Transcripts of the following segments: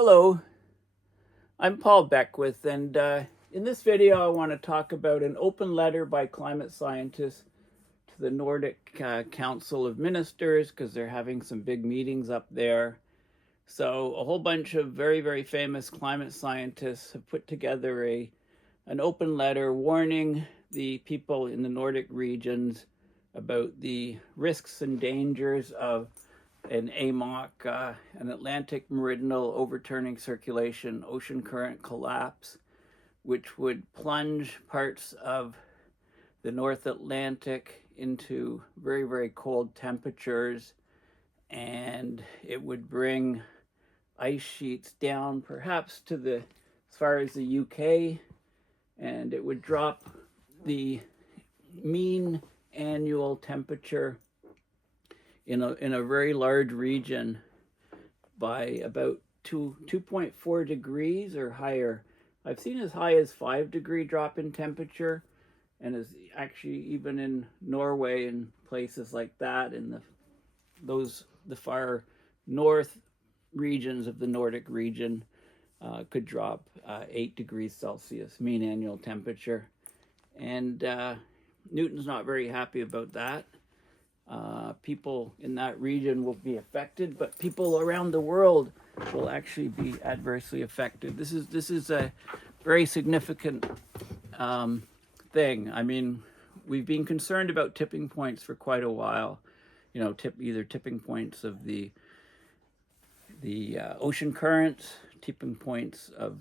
Hello, I'm Paul Beckwith, and in this video I want to talk about an open letter by climate scientists to the Nordic Council of Ministers, because they're having some big meetings up there. So a whole bunch of very, very famous climate scientists have put together an open letter warning the people in the Nordic regions about the risks and dangers of an AMOC, an Atlantic meridional overturning circulation ocean current collapse, which would plunge parts of the North Atlantic into very, very cold temperatures, and it would bring ice sheets down perhaps to as far as the UK, and it would drop the mean annual temperature in a very large region by about 2.4 degrees or higher. I've seen as high as 5-degree drop in temperature, and is actually even in Norway and places like that, in the far north regions of the Nordic region, could drop 8 degrees Celsius mean annual temperature. And Newton's not very happy about that. People in that region will be affected, but people around the world will actually be adversely affected. This is a very significant thing. I mean, we've been concerned about tipping points for quite a while. You know, either tipping points of the ocean currents, tipping points of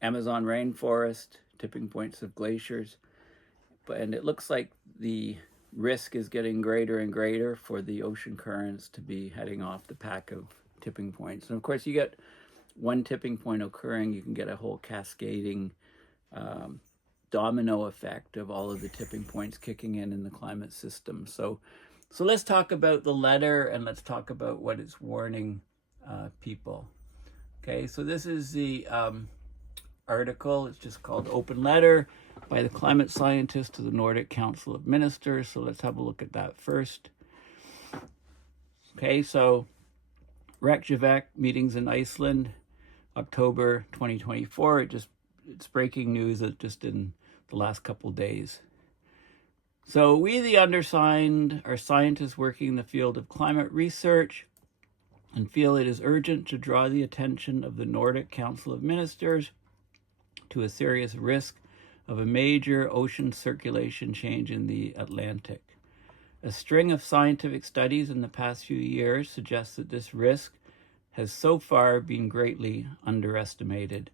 Amazon rainforest, tipping points of glaciers. And it looks like the risk is getting greater and greater for the ocean currents to be heading off the pack of tipping points. And of course, you get one tipping point occurring, you can get a whole cascading domino effect of all of the tipping points kicking in the climate system. So let's talk about the letter, and let's talk about what it's warning people. Okay, so this is the article. It's just called Open Letter by the climate scientists to the Nordic Council of Ministers. So let's have a look at that first. Okay, so Reykjavik meetings in Iceland, October 2024. It's breaking news just in the last couple days. So we, the undersigned, are scientists working in the field of climate research and feel it is urgent to draw the attention of the Nordic Council of Ministers to a serious risk of a major ocean circulation change in the Atlantic. A string of scientific studies in the past few years suggests that this risk has so far been greatly underestimated.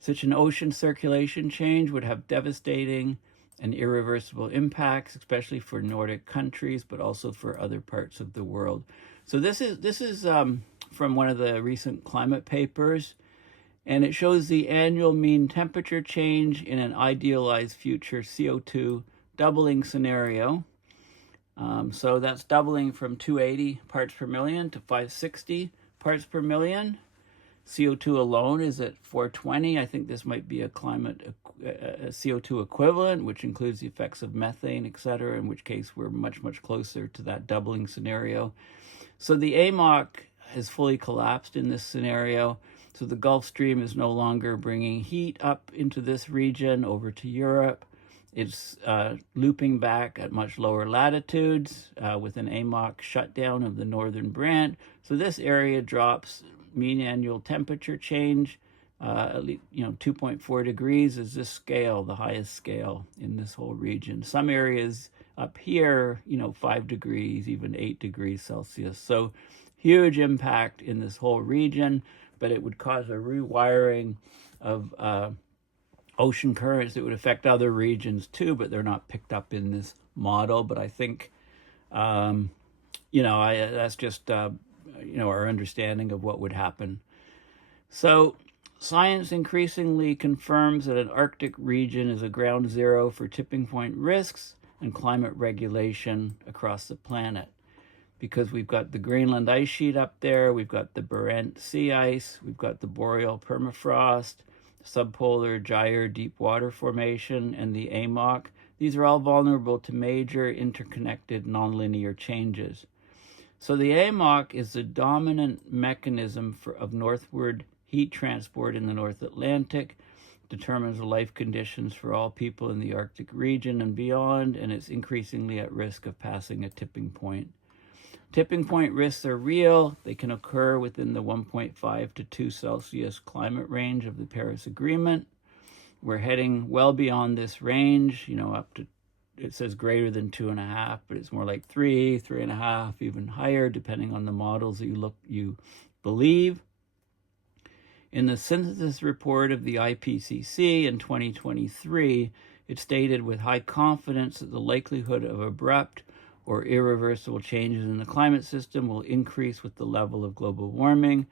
Such an ocean circulation change would have devastating and irreversible impacts, especially for Nordic countries, but also for other parts of the world. So this is from one of the recent climate papers, and it shows the annual mean temperature change in an idealized future CO2 doubling scenario. So that's doubling from 280 parts per million to 560 parts per million. CO2 alone is at 420. I think this might be a CO2 equivalent, which includes the effects of methane, etc., in which case we're much, much closer to that doubling scenario. So the AMOC has fully collapsed in this scenario. So the Gulf Stream is no longer bringing heat up into this region over to Europe. It's looping back at much lower latitudes with an AMOC shutdown of the northern branch. So this area drops mean annual temperature change, at least, 2.4 degrees is this scale, the highest scale in this whole region. Some areas up here, 5 degrees, even 8 degrees Celsius. So huge impact in this whole region, but it would cause a rewiring of ocean currents that would affect other regions too, but they're not picked up in this model. But I think, that's just, our understanding of what would happen. So science increasingly confirms that an Arctic region is a ground zero for tipping point risks and climate regulation across the planet, because we've got the Greenland ice sheet up there, we've got the Barents sea ice, we've got the boreal permafrost, subpolar gyre deep water formation, and the AMOC. These are all vulnerable to major interconnected nonlinear changes. So the AMOC is the dominant mechanism of northward heat transport in the North Atlantic, determines the life conditions for all people in the Arctic region and beyond, and it's increasingly at risk of passing a tipping point. Tipping point risks are real. They can occur within the 1.5 to 2 Celsius climate range of the Paris Agreement. We're heading well beyond this range, up to, it says greater than 2.5, but it's more like 3, 3.5, even higher, depending on the models that you believe. In the synthesis report of the IPCC in 2023, it stated with high confidence that the likelihood of abrupt or irreversible changes in the climate system will increase with the level of global warming,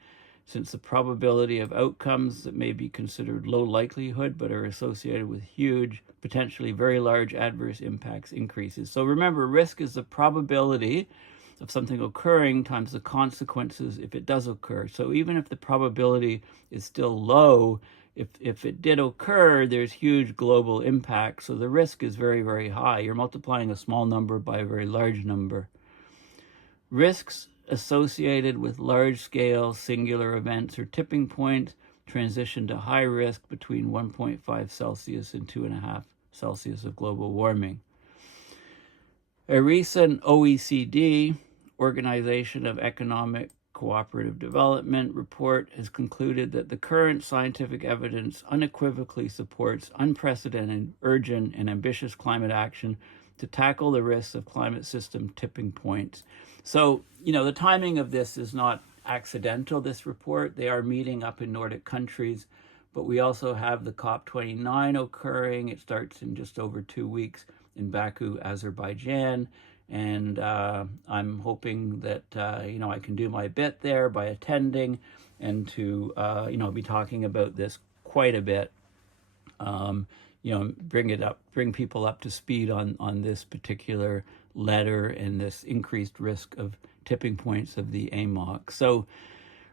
since the probability of outcomes that may be considered low likelihood but are associated with huge, potentially very large adverse impacts increases. So remember, risk is the probability of something occurring times the consequences if it does occur. So even if the probability is still low, if it did occur, there's huge global impact. So the risk is very, very high. You're multiplying a small number by a very large number. Risks associated with large-scale singular events or tipping points transition to high risk between 1.5 Celsius and 2.5 Celsius of global warming. A recent OECD, Organization of Economic Cooperative Development report has concluded that the current scientific evidence unequivocally supports unprecedented, urgent, and ambitious climate action to tackle the risks of climate system tipping points. So, the timing of this is not accidental, this report. They are meeting up in Nordic countries, but we also have the COP29 occurring. It starts in just over 2 weeks in Baku, Azerbaijan. And I'm hoping that, I can do my bit there by attending and to, be talking about this quite a bit, bring people up to speed on this particular letter and this increased risk of tipping points of the AMOC. So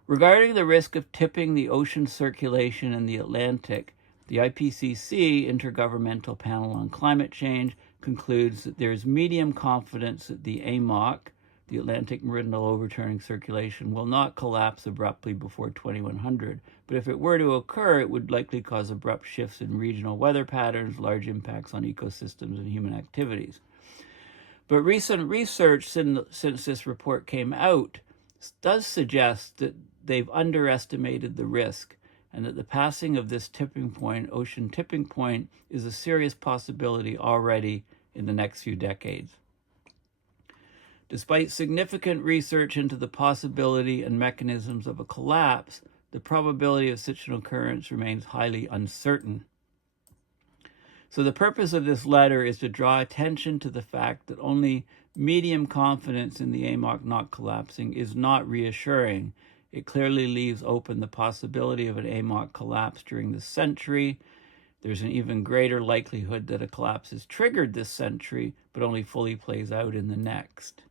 regarding the risk of tipping the ocean circulation in the Atlantic, the IPCC, Intergovernmental Panel on Climate Change, concludes that there's medium confidence that the AMOC, the Atlantic Meridional Overturning Circulation, will not collapse abruptly before 2100. But if it were to occur, it would likely cause abrupt shifts in regional weather patterns, large impacts on ecosystems and human activities. But recent research since this report came out does suggest that they've underestimated the risk, and that the passing of this tipping point, ocean tipping point, is a serious possibility already in the next few decades. Despite significant research into the possibility and mechanisms of a collapse, the probability of such an occurrence remains highly uncertain. So the purpose of this letter is to draw attention to the fact that only medium confidence in the AMOC not collapsing is not reassuring. It clearly leaves open the possibility of an AMOC collapse during this century. There's an even greater likelihood that a collapse is triggered this century, but only fully plays out in the next.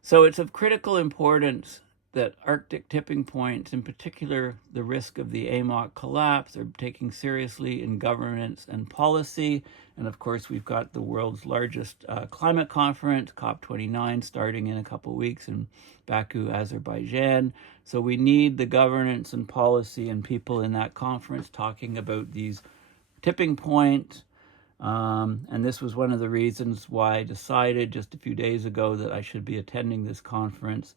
So it's of critical importance that Arctic tipping points, in particular the risk of the AMOC collapse, are taken seriously in governance and policy. And of course, we've got the world's largest climate conference, COP29, starting in a couple of weeks in Baku, Azerbaijan. So we need the governance and policy and people in that conference talking about these tipping points. And this was one of the reasons why I decided just a few days ago that I should be attending this conference,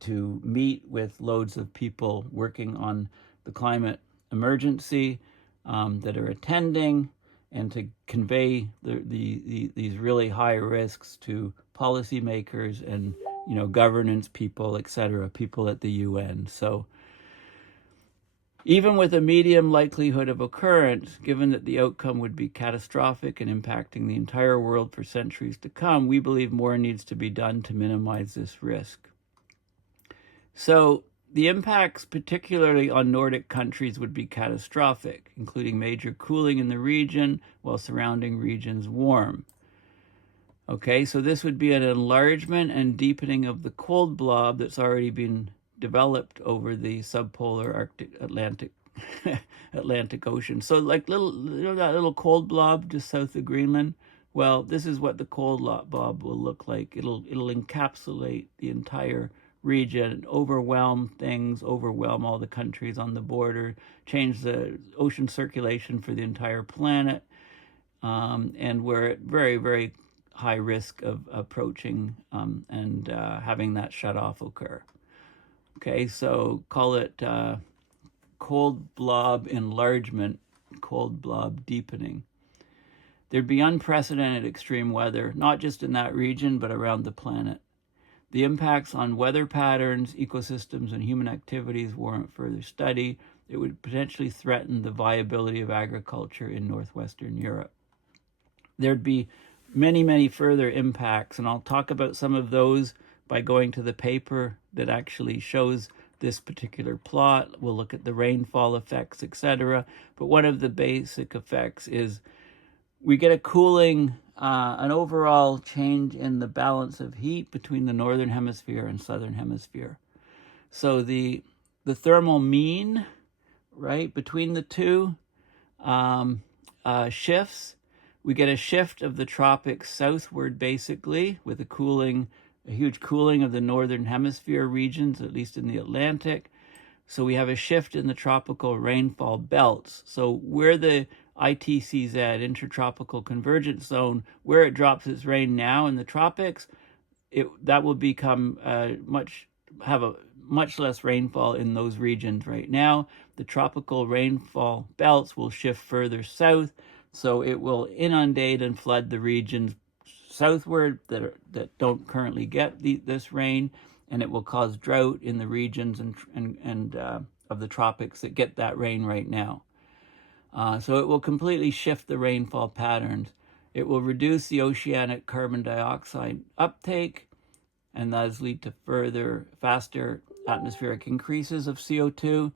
to meet with loads of people working on the climate emergency that are attending, and to convey these really high risks to policymakers and governance people, etc., people at the UN. So even with a medium likelihood of occurrence, given that the outcome would be catastrophic and impacting the entire world for centuries to come, we believe more needs to be done to minimize this risk. So the impacts, particularly on Nordic countries, would be catastrophic, including major cooling in the region while surrounding regions warm. Okay, so this would be an enlargement and deepening of the cold blob that's already been developed over the subpolar Arctic Atlantic Ocean. So like that little cold blob just south of Greenland, well, this is what the cold blob will look like. It'll encapsulate the entire region, overwhelm things, overwhelm all the countries on the border, change the ocean circulation for the entire planet, and we're at very, very high risk of approaching and having that shut-off occur. Okay, so call it cold blob enlargement, cold blob deepening. There'd be unprecedented extreme weather, not just in that region, but around the planet. The impacts on weather patterns, ecosystems, and human activities warrant further study. It would potentially threaten the viability of agriculture in northwestern Europe. There'd be many, many further impacts, and I'll talk about some of those by going to the paper that actually shows this particular plot. We'll look at the rainfall effects, etc. But one of the basic effects is we get a cooling, an overall change in the balance of heat between the northern hemisphere and southern hemisphere. So the thermal mean, right, between the two shifts. We get a shift of the tropics southward, basically, with a huge cooling of the northern hemisphere regions, at least in the Atlantic. So we have a shift in the tropical rainfall belts. So where the ITCZ, Intertropical Convergence Zone, where it drops its rain now in the tropics, that will become have a much less rainfall in those regions right now. The tropical rainfall belts will shift further south, so it will inundate and flood the regions southward that don't currently get this rain, and it will cause drought in the regions and of the tropics that get that rain right now. So it will completely shift the rainfall patterns. It will reduce the oceanic carbon dioxide uptake, and thus lead to faster atmospheric increases of CO2.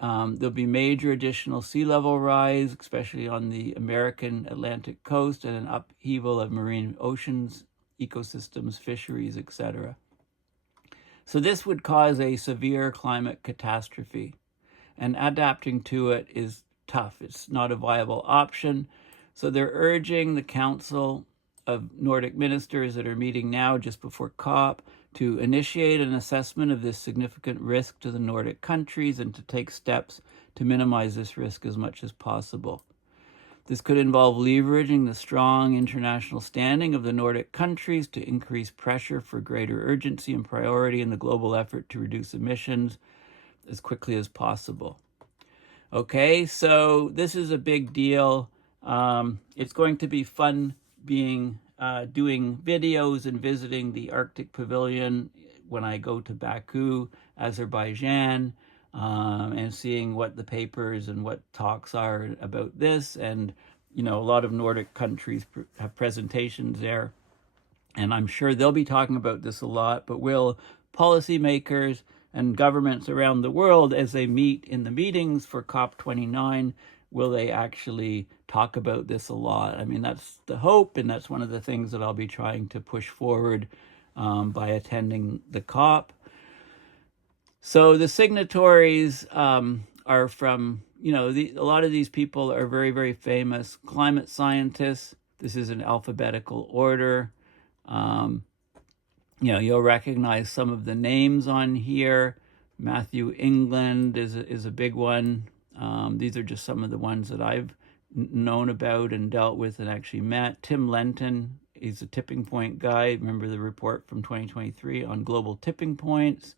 There'll be major additional sea level rise, especially on the American Atlantic coast, and an upheaval of marine oceans, ecosystems, fisheries, etc. So this would cause a severe climate catastrophe, and adapting to it is tough. It's not a viable option. So they're urging the Council of Nordic Ministers that are meeting now just before COP to initiate an assessment of this significant risk to the Nordic countries and to take steps to minimize this risk as much as possible. This could involve leveraging the strong international standing of the Nordic countries to increase pressure for greater urgency and priority in the global effort to reduce emissions as quickly as possible. Okay, so this is a big deal. It's going to be fun doing videos and visiting the Arctic Pavilion when I go to Baku, Azerbaijan, and seeing what the papers and what talks are about this. And, a lot of Nordic countries have presentations there. And I'm sure they'll be talking about this a lot, but will policymakers and governments around the world, as they meet in the meetings for COP29, will they actually talk about this a lot? I mean, that's the hope, and that's one of the things that I'll be trying to push forward by attending the COP. So the signatories are from, a lot of these people are very, very famous climate scientists. This is in alphabetical order. You'll recognize some of the names on here. Matthew England is a big one. These are just some of the ones that I've known about and dealt with and actually met. Tim Lenton, he's a tipping point guy. Remember the report from 2023 on global tipping points.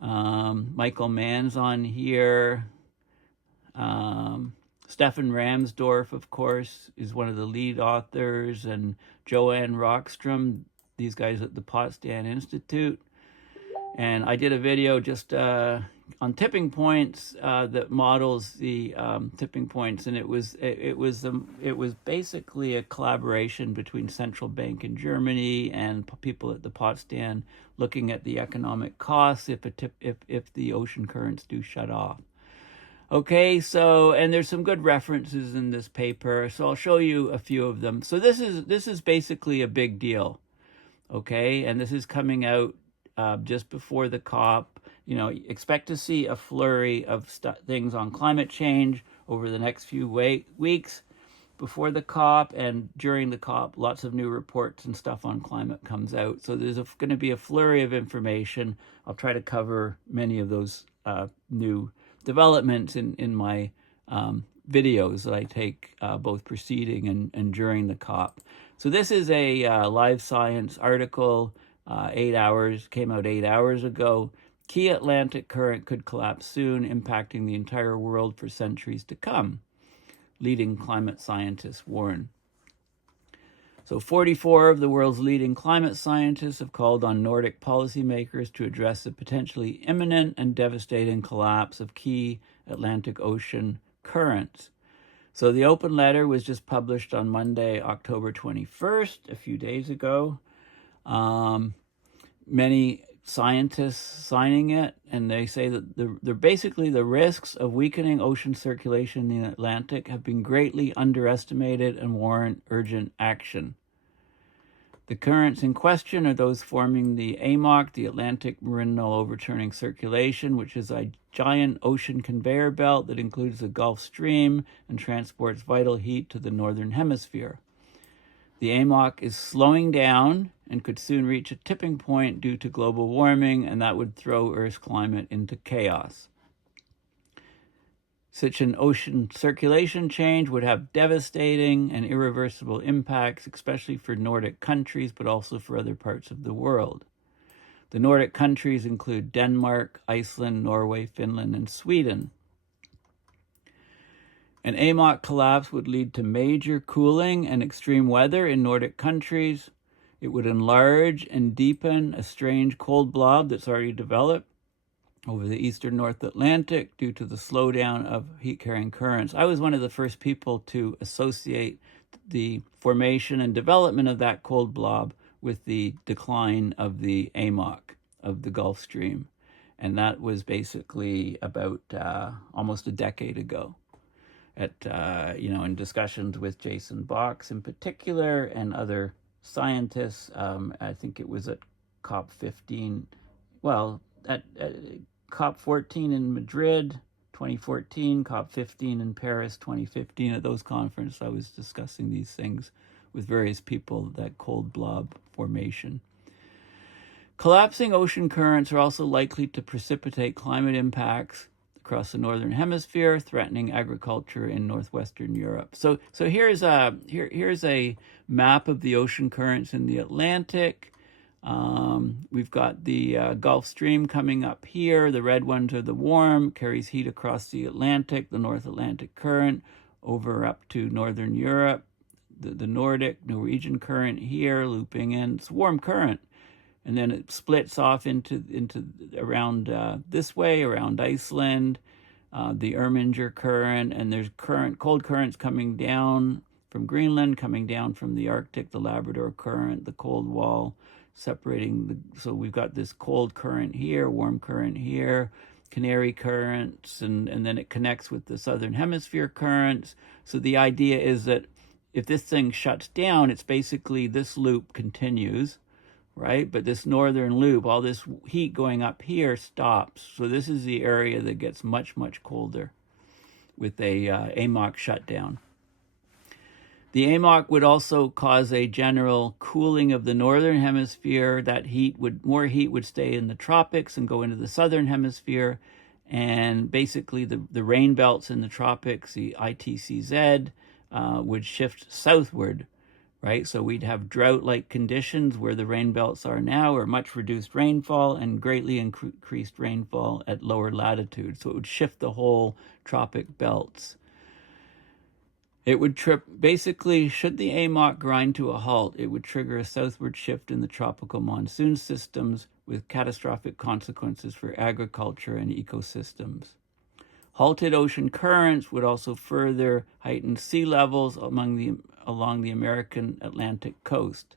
Michael Mann's on here. Stefan Ramsdorf, of course, is one of the lead authors, and Joanne Rockstrom, these guys at the Potsdam Institute. And I did a video just on tipping points that models the tipping points, and it was basically a collaboration between Central Bank in Germany and people at the Potsdam looking at the economic costs if the ocean currents do shut off. Okay, so, and there's some good references in this paper, so I'll show you a few of them. So this is basically a big deal, okay, and this is coming out just before the COP. Expect to see a flurry of things on climate change over the next few weeks. before the COP, and during the COP, lots of new reports and stuff on climate comes out. So there's going to be a flurry of information. I'll try to cover many of those new developments in my videos that I take both preceding and during the COP. So this is a Live Science article, came out 8 hours ago. Key Atlantic current could collapse soon, impacting the entire world for centuries to come, leading climate scientists warn. So 44 of the world's leading climate scientists have called on Nordic policymakers to address the potentially imminent and devastating collapse of key Atlantic Ocean currents. So the open letter was just published on Monday, October 21st, a few days ago. Many scientists signing it, and they say that they're basically the risks of weakening ocean circulation in the Atlantic have been greatly underestimated and warrant urgent action. The currents in question are those forming the AMOC, the Atlantic Meridional Overturning Circulation, which is a giant ocean conveyor belt that includes the Gulf Stream and transports vital heat to the northern hemisphere. The AMOC is slowing down and could soon reach a tipping point due to global warming, and that would throw Earth's climate into chaos. Such an ocean circulation change would have devastating and irreversible impacts, especially for Nordic countries, but also for other parts of the world. The Nordic countries include Denmark, Iceland, Norway, Finland, and Sweden. An AMOC collapse would lead to major cooling and extreme weather in Nordic countries. It would enlarge and deepen a strange cold blob that's already developed over the eastern North Atlantic due to the slowdown of heat-carrying currents. I was one of the first people to associate the formation and development of that cold blob with the decline of the AMOC, of the Gulf Stream. And that was basically about almost a decade ago. In discussions with Jason Box in particular and other scientists. I think it was at COP15, at COP14 in Madrid, 2014, COP15 in Paris, 2015. At those conferences, I was discussing these things with various people, that cold blob formation. Collapsing ocean currents are also likely to precipitate climate impacts across the northern hemisphere, threatening agriculture in northwestern Europe. So here's a map of the ocean currents in the Atlantic. We've got the Gulf Stream coming up here. The red ones are the warm, carries heat across the Atlantic, the North Atlantic current, over up to northern Europe. The Norwegian current here, looping in. It's a warm current. And then it splits off into around this way, around Iceland, the Erminger current, and there's cold currents coming down from Greenland, coming down from the Arctic, the Labrador current, the cold wall separating. So we've got this cold current here, warm current here, Canary currents, and then it connects with the southern hemisphere currents. So the idea is that if this thing shuts down, it's basically this loop continues, right? But this northern loop, all this heat going up here stops. So this is the area that gets much, much colder with a AMOC shutdown. The AMOC would also cause a general cooling of the northern hemisphere. That more heat would stay in the tropics and go into the southern hemisphere. And basically the rain belts in the tropics, the IPCC, would shift southward. Right, so we'd have drought-like conditions where the rain belts are now, or much reduced rainfall and greatly increased rainfall at lower latitudes. So it would shift the whole tropic belts. It would basically, should the AMOC grind to a halt, it would trigger a southward shift in the tropical monsoon systems with catastrophic consequences for agriculture and ecosystems. Halted ocean currents would also further heighten sea levels along the American Atlantic coast.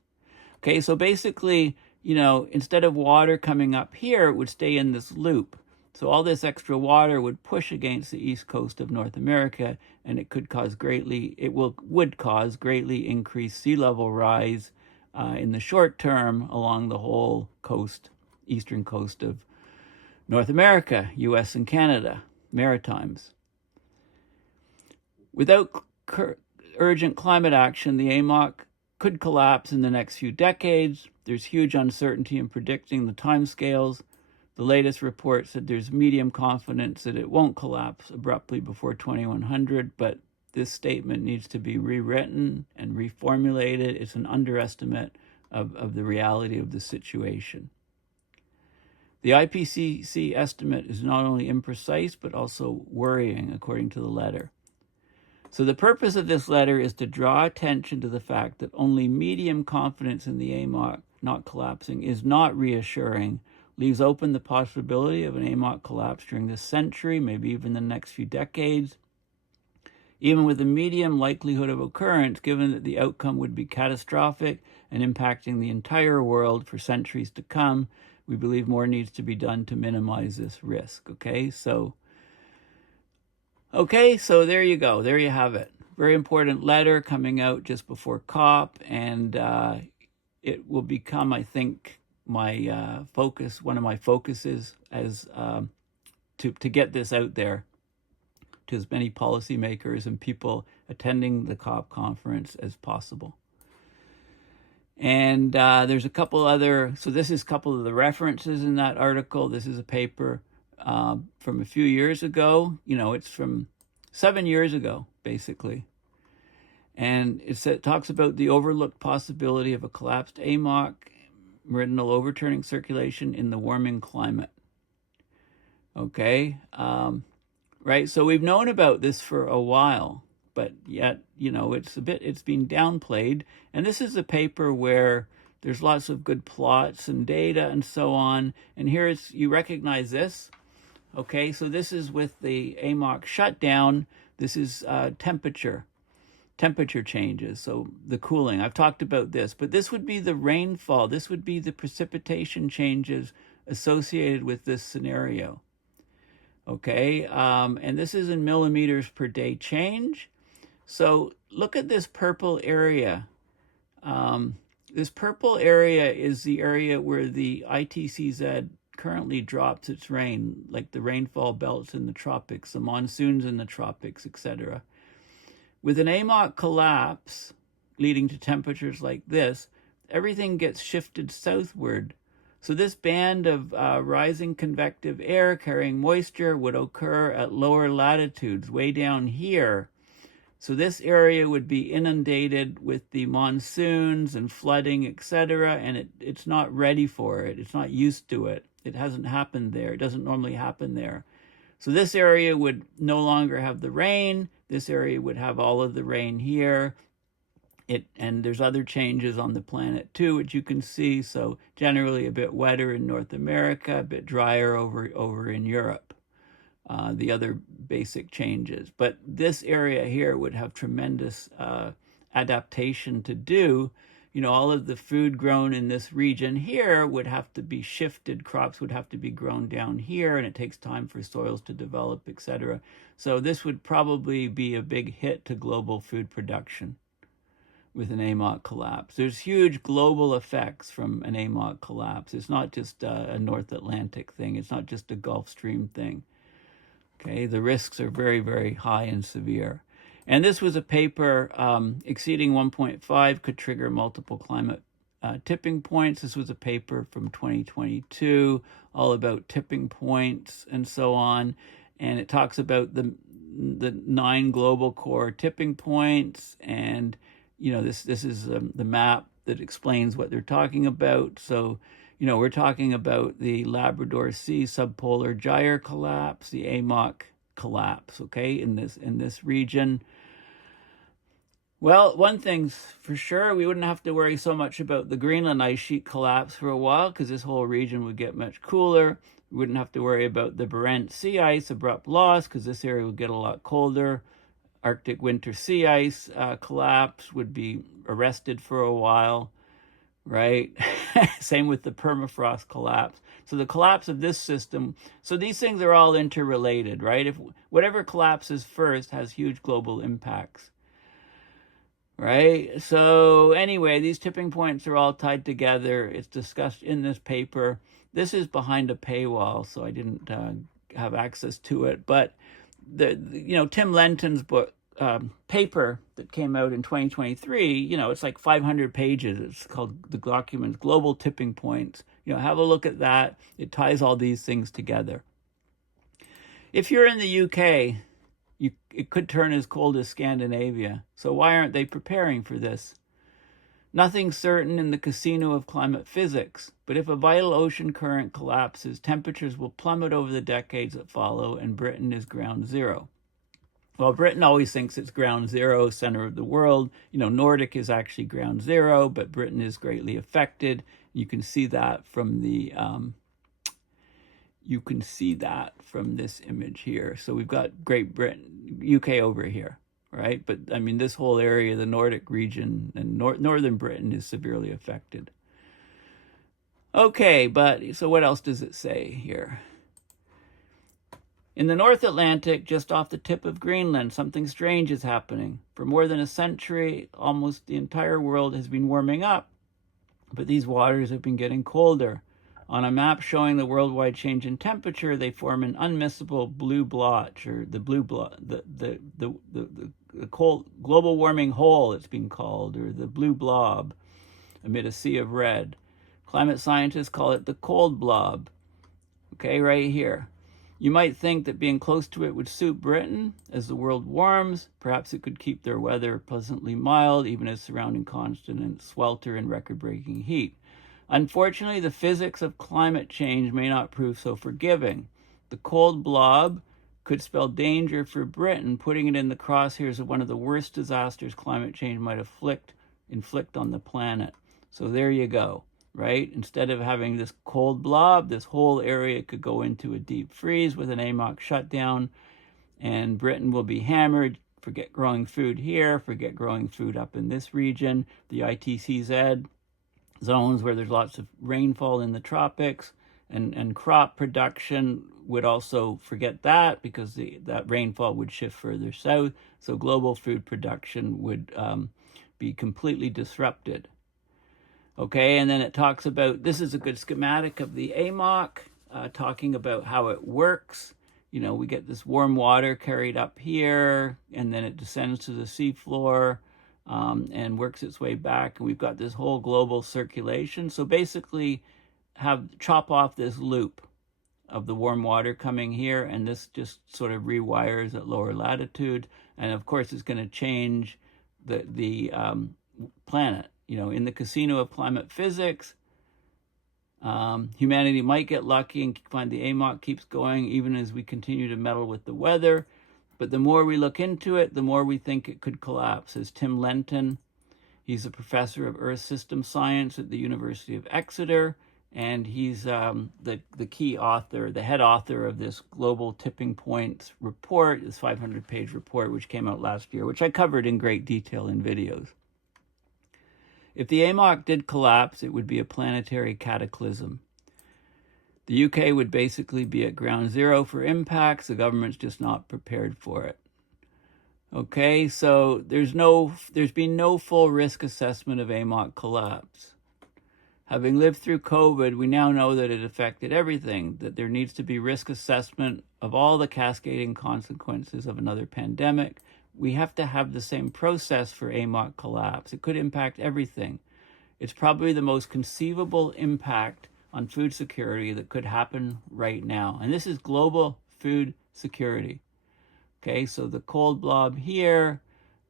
Okay, so basically, instead of water coming up here, it would stay in this loop. So all this extra water would push against the east coast of North America, and it would cause greatly increased sea level rise in the short term along the whole eastern coast of North America, U.S. and Canada, Maritimes. Without urgent climate action, the AMOC could collapse in the next few decades. There's huge uncertainty in predicting the timescales. The latest report said there's medium confidence that it won't collapse abruptly before 2100, but this statement needs to be rewritten and reformulated. It's an underestimate of the reality of the situation. The IPCC estimate is not only imprecise, but also worrying, according to the letter. So the purpose of this letter is to draw attention to the fact that only medium confidence in the AMOC not collapsing is not reassuring, leaves open the possibility of an AMOC collapse during this century, maybe even the next few decades. Even with a medium likelihood of occurrence, given that the outcome would be catastrophic and impacting the entire world for centuries to come, we believe more needs to be done to minimize this risk. Okay, so there you go. There you have it. Very important letter coming out just before COP, and it will become, I think, my focus, one of my focuses as to get this out there to as many policymakers and people attending the COP conference as possible. And there's a couple other, so this is a couple of the references in that article. This is a paper from a few years ago. It's from 7 years ago, basically. And it talks about the overlooked possibility of a collapsed AMOC, meridional overturning circulation in the warming climate. Okay, right? So we've known about this for a while, but yet, it's been downplayed. And this is a paper where there's lots of good plots and data and so on. And here you recognize this. Okay, so this is with the AMOC shutdown. This is temperature changes, so the cooling. I've talked about this, but this would be the rainfall. This would be the precipitation changes associated with this scenario. Okay, and this is in millimeters per day change. So look at this purple area. This purple area is the area where the IPCC currently drops its rain, like the rainfall belts in the tropics, the monsoons in the tropics, etc. With an AMOC collapse leading to temperatures like this, everything gets shifted southward. So this band of rising convective air carrying moisture would occur at lower latitudes, way down here. So this area would be inundated with the monsoons and flooding, etc., and it's not ready for it. It's not used to it. It hasn't happened there. It doesn't normally happen there. So this area would no longer have the rain. This area would have all of the rain here. And there's other changes on the planet too, which you can see. So generally a bit wetter in North America, a bit drier over in Europe. The other basic changes. But this area here would have tremendous adaptation to do. All of the food grown in this region here would have to be shifted. Crops would have to be grown down here, and it takes time for soils to develop, etc. So this would probably be a big hit to global food production with an AMOC collapse. There's huge global effects from an AMOC collapse. It's not just a North Atlantic thing. It's not just a Gulf Stream thing. Okay, the risks are very, very high and severe. And this was a paper exceeding 1.5 could trigger multiple climate tipping points. This was a paper from 2022, all about tipping points and so on. And it talks about the 9 global core tipping points. And, this is the map that explains what they're talking about. So, we're talking about the Labrador Sea subpolar gyre collapse, the AMOC collapse, okay, in this region. Well, one thing's for sure, we wouldn't have to worry so much about the Greenland ice sheet collapse for a while, because this whole region would get much cooler. We wouldn't have to worry about the Barents sea ice abrupt loss, because this area would get a lot colder. Arctic winter sea ice collapse would be arrested for a while, right? Same with the permafrost collapse. So the collapse of this system, so these things are all interrelated, right? If whatever collapses first has huge global impacts, right? So anyway, these tipping points are all tied together. It's discussed in this paper. This is behind a paywall, so I didn't have access to it. But Tim Lenton's book paper that came out in 2023, you know, it's like 500 pages. It's called the document Global Tipping Points. You know, have a look at that. It ties all these things together. If you're in the UK, it could turn as cold as Scandinavia. So why aren't they preparing for this? Nothing's certain in the casino of climate physics, but if a vital ocean current collapses, temperatures will plummet over the decades that follow, and Britain is ground zero. Well, Britain always thinks it's ground zero, center of the world. You know, Nordic is actually ground zero, but Britain is greatly affected. You can see that from the this image here. So we've got Great Britain, UK over here, right? But I mean, this whole area, the Nordic region and northern Britain is severely affected. Okay, but so what else does it say here? In the North Atlantic, just off the tip of Greenland, something strange is happening. For more than a century, almost the entire world has been warming up, but these waters have been getting colder. On a map showing the worldwide change in temperature, they form an unmissable blue blotch, or the blue blotch, the cold global warming hole, it's been called, or the blue blob amid a sea of red. Climate scientists call it the cold blob. Okay, right here. You might think that being close to it would suit Britain. As the world warms, perhaps it could keep their weather pleasantly mild, even as surrounding continents swelter in record-breaking heat. Unfortunately, the physics of climate change may not prove so forgiving. The cold blob could spell danger for Britain, putting it in the crosshairs of one of the worst disasters climate change might inflict on the planet. So there you go. Right? Instead of having this cold blob, this whole area could go into a deep freeze with an AMOC shutdown, and Britain will be hammered. Forget growing food here, forget growing food up in this region. The IPCC zones where there's lots of rainfall in the tropics, and crop production would also forget that, because that rainfall would shift further south. So global food production would be completely disrupted. Okay, and then it talks about, this is a good schematic of the AMOC, talking about how it works. You know, we get this warm water carried up here, and then it descends to the seafloor and works its way back. And we've got this whole global circulation. So basically, chop off this loop of the warm water coming here, and this just sort of rewires at lower latitude. And of course, it's going to change the planet. You know, in the casino of climate physics, humanity might get lucky and find the AMOC keeps going even as we continue to meddle with the weather. But the more we look into it, the more we think it could collapse, says Tim Lenton. He's a professor of Earth System Science at the University of Exeter, and he's the key author, the head author of this Global Tipping Points report, this 500-page report, which came out last year, which I covered in great detail in videos. If the AMOC did collapse, it would be a planetary cataclysm. The UK would basically be at ground zero for impacts. The government's just not prepared for it. Okay, so there's been no full risk assessment of AMOC collapse. Having lived through COVID, we now know that it affected everything, that there needs to be risk assessment of all the cascading consequences of another pandemic. We have to have the same process for AMOC collapse. It could impact everything. It's probably the most conceivable impact on food security that could happen right now. And this is global food security. Okay, so the cold blob here.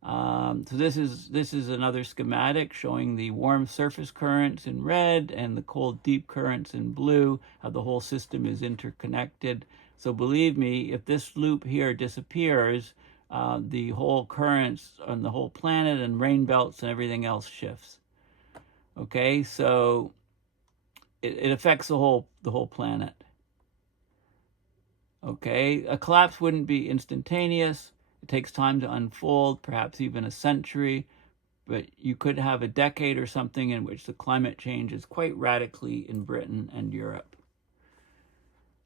So this is another schematic showing the warm surface currents in red and the cold deep currents in blue, how the whole system is interconnected. So believe me, if this loop here disappears, the whole currents on the whole planet and rain belts and everything else shifts. Okay, so it affects the whole planet. Okay, a collapse wouldn't be instantaneous. It takes time to unfold, perhaps even a century, but you could have a decade or something in which the climate changes quite radically in Britain and Europe.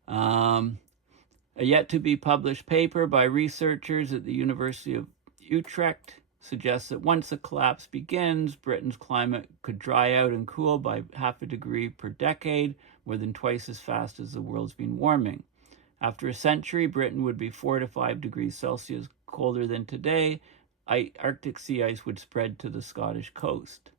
A yet-to-be-published paper by researchers at the University of Utrecht suggests that once a collapse begins, Britain's climate could dry out and cool by 0.5 degree per decade, more than twice as fast as the world's been warming. After a century, Britain would be 4 to 5 degrees Celsius colder than today, Arctic sea ice would spread to the Scottish coast.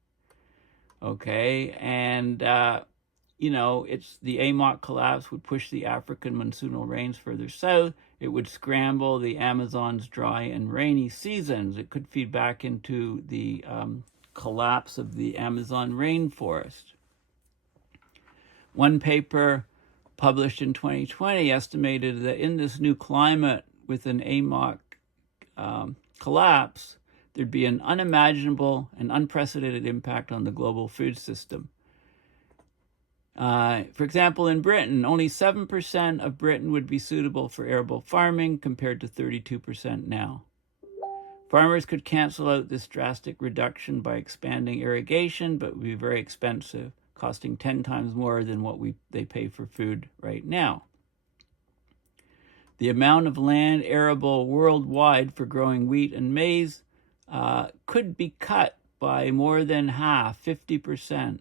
Okay, and it's the AMOC collapse would push the African monsoonal rains further south. It would scramble the Amazon's dry and rainy seasons. It could feed back into the collapse of the Amazon rainforest. One paper published in 2020 estimated that in this new climate with an AMOC collapse, there'd be an unimaginable and unprecedented impact on the global food system. For example, in Britain, only 7% of Britain would be suitable for arable farming compared to 32% now. Farmers could cancel out this drastic reduction by expanding irrigation, but it would be very expensive, costing 10 times more than what they pay for food right now. The amount of land arable worldwide for growing wheat and maize could be cut by more than half, 50%.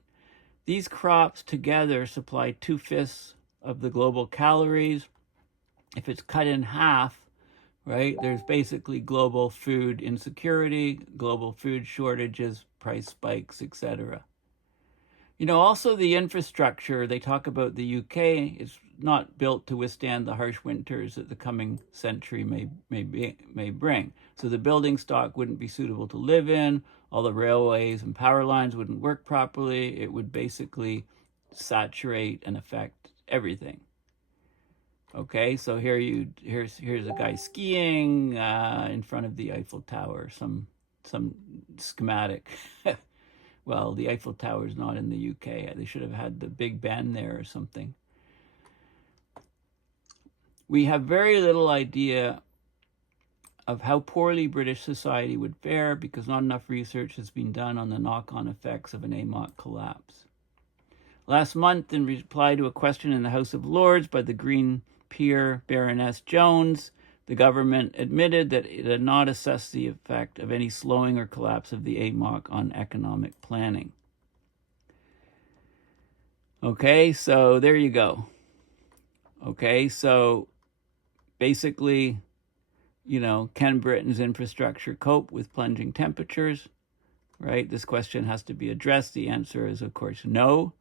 These crops together supply 2/5 of the global calories. If it's cut in half, right, there's basically global food insecurity, global food shortages, price spikes, etc. Also the infrastructure, they talk about the UK, is not built to withstand the harsh winters that the coming century may bring. So the building stock wouldn't be suitable to live in. All the railways and power lines wouldn't work properly. It would basically saturate and affect everything. Okay, so here's a guy skiing in front of the Eiffel Tower. Some schematic. Well, the Eiffel Tower is not in the UK. They should have had the Big Ben there or something. We have very little idea of how poorly British society would fare because not enough research has been done on the knock-on effects of an AMOC collapse. Last month, in reply to a question in the House of Lords by the Green peer Baroness Jones, the government admitted that it had not assessed the effect of any slowing or collapse of the AMOC on economic planning. Okay, so there you go. Okay, so basically, can Britain's infrastructure cope with plunging temperatures? Right? This question has to be addressed. The answer is, of course, no.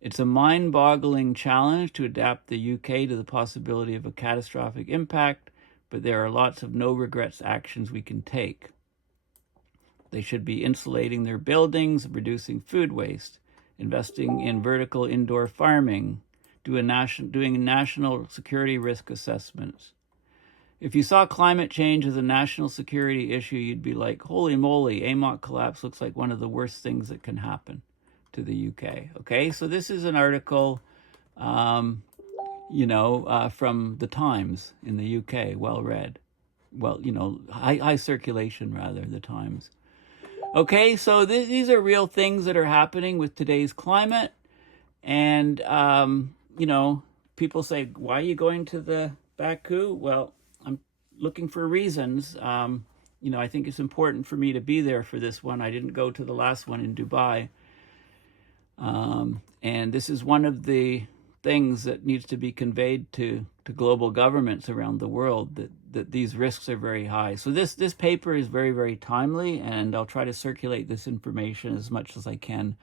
It's a mind-boggling challenge to adapt the UK to the possibility of a catastrophic impact, but there are lots of no-regrets actions we can take. They should be insulating their buildings, reducing food waste, investing in vertical indoor farming, doing national security risk assessments. If you saw climate change as a national security issue, you'd be like, holy moly, AMOC collapse looks like one of the worst things that can happen to the UK. Okay, so this is an article, from the Times in the UK, well read. Well, high circulation rather, the Times. Okay, so these are real things that are happening with today's climate. And, people say, why are you going to the Baku? Well, I'm looking for reasons. I think it's important for me to be there for this one. I didn't go to the last one in Dubai. And this is one of the things that needs to be conveyed to global governments around the world, that these risks are very high. So this paper is very, very timely, and I'll try to circulate this information as much as I can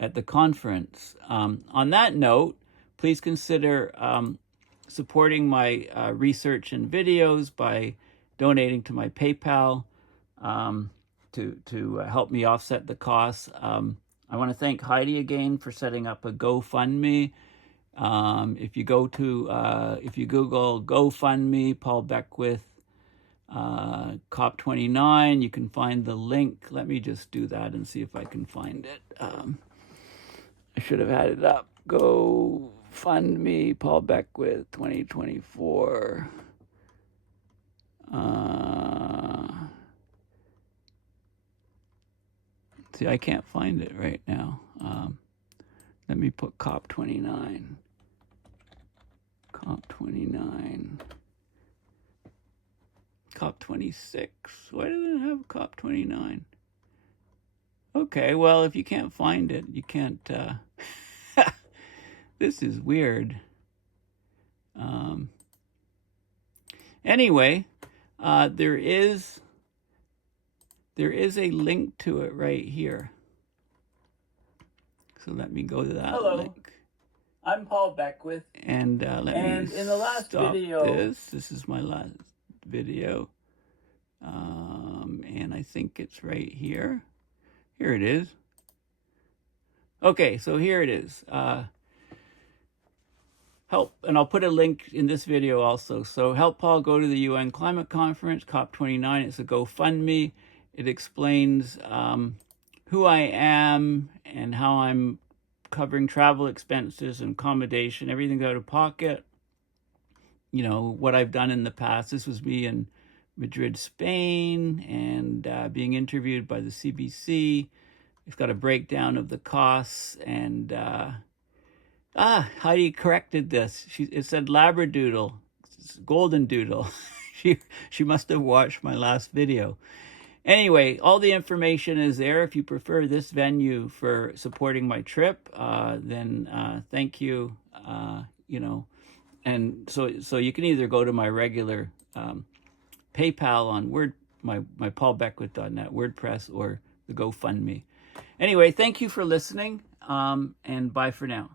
at the conference. On that note, please consider supporting my research and videos by donating to my PayPal to help me offset the costs. I want to thank Heidi again for setting up a GoFundMe. If you Google GoFundMe, Paul Beckwith, COP29, you can find the link. Let me just do that and see if I can find it. I should have had it up. GoFundMe, Paul Beckwith, 2024. See, I can't find it right now. Let me put COP29. COP29. COP26. Why doesn't it have COP29? Okay, well, if you can't find it, you can't... This is weird. Anyway, There is a link to it right here. So let me go to that link. I'm Paul Beckwith. And let me in the last stop video, this is my last video. And I think it's right here. Here it is. Okay, so here it is. Help, and I'll put a link in this video also. So help Paul go to the UN Climate Conference, COP29. It's a GoFundMe. It explains who I am and how I'm covering travel expenses and accommodation, everything's out of pocket. You know, what I've done in the past. This was me in Madrid, Spain, and being interviewed by the CBC. It's got a breakdown of the costs, and Heidi corrected this. It said Labradoodle, Golden Doodle. she must have watched my last video. Anyway, all the information is there. If you prefer this venue for supporting my trip, then thank you. You know, and so you can either go to my regular PayPal on my paulbeckwith.net WordPress, or the GoFundMe. Anyway, thank you for listening, and bye for now.